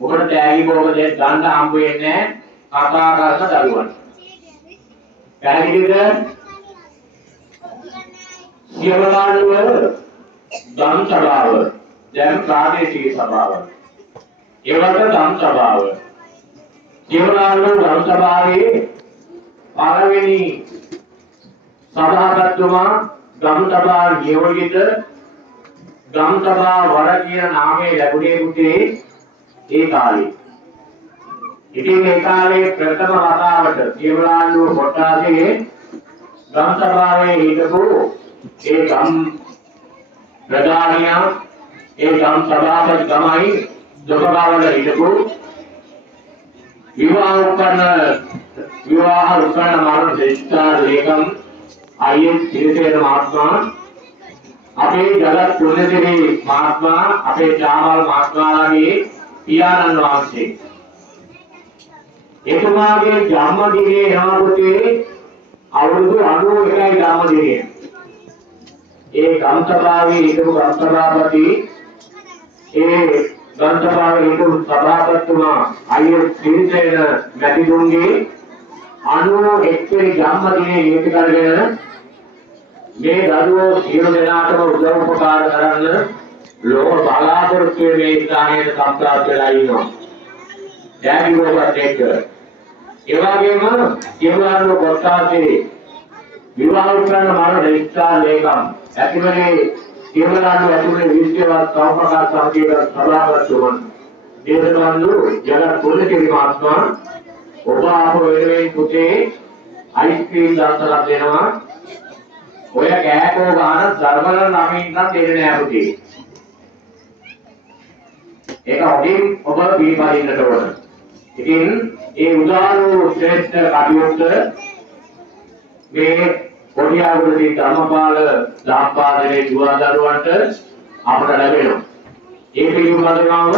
ඔබට තෑගි බෝග දෙයක් ගන්න හම්බ වෙන්නේ කතා කරන දරුවන්. පැහැදිලිද? සියවලානුව ධම් සභාව දැන් ප්‍රාදේශීය සභාව. ඒවට ධම් සභාව. සියවලානුව ධම් සභාවේ පළවෙනි සභාපතිතුමා ධම් සභා නියෝජිත ධම් සභා වර කියන නාමය ලැබුණේ පුතේ ඒ කාලේ. ඉතින් ඒ කාලේ ප්‍රථම වතාවට සියවලානුව කොට්ටාසේ ධම් සභාවේ හිටපු ඒ ධම් ප්‍රධානියා ඒ ධම් සභාපති තමයි දොකගාවල හිටපු විවාහ උපන්න මරණ දේශා ලේකම් අයියේ සිරිසේන මහත්මයා අපේ ජගත් පුණ්‍යසිරි මහත්මයා අපේ චාමල් මහත්මයාගේ පියාණන් වහන්සේ එතුමාගේ ජන්මදිනයේ නාමපුතේ අවුරුදු 91යි ජන්මදිනය. ඒ ගම් සභාවේ හිටපු ගම් සභාපති ඒ ගම් සභාවේ හිටපු සභාපතිතුමා අයියේ සිරිසේන මැතිතුන්ගේ 91 වෙනි ජන්මදිනයේ නියුක්ති කරගෙන මේ දරුවෝ සියලු දෙනාටම උදව් උපකාර කරන්න ලෝක බලාපොරොත්තු මේ ස්ථානයේ සම්ප්‍රාප්ත වෙලා ඉන්නවා. දැන් ඒක ඒ වගේම සියවලානුව කොට්ටාසේ විවාහ කරන මරණ දේශා ලේකම් ඇතිවනේ සියවලානුව ඇතුලේ විශ්වවත් සෞඛ්‍යකාර සමිතියේ සභාපතිතුමන් දේශබන්දු ජගත් පුණ්‍යසිරි මහත්මයා ඔබ අප වෙනුවෙන් පුතේ අයිස්ක්‍රීම් දවසක් දෙනවා. ඔය කෑකෝ ගන්න ධර්මවල ළමින් නම් දෙන්නේ නෑ පුතේ. ඒක හොඳින් ඔබ පිළිපදින්නට ඕන. ඉතින් ඒ උදාන වූ ශ්‍රේෂ්ඨ කටයුත්ත මේ කොටියාවුරුදී ධර්මපාල දාම්පාදයේ දුවදරුවන්ට අපට ලැබෙනවා. ඒ පිළිබඳවම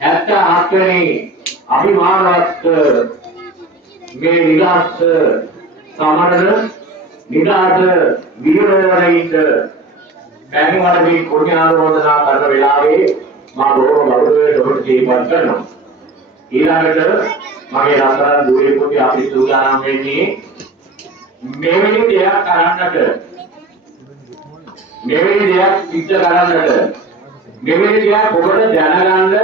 77 වෙනි අභිමානවත් මේ නිදහස් සමරන නිදහස් වීරවරයින්ට බැංගවලදී පුණ්‍යානුමෝදනා කරන වෙලාවේ මා බොහෝ ගෞරවයෙන් ඔබට දීපත් කරනවා. ඊළඟට මගේ රටවල් දුවේ පුතේ අපි සූදානම් වෙන්නේ මෙවැනි දෙයක් කරන්නට මෙවැනි දෙයක් සිද්ධ කරන්නට මෙවැනි දෙයක් ඔබට දැනගන්න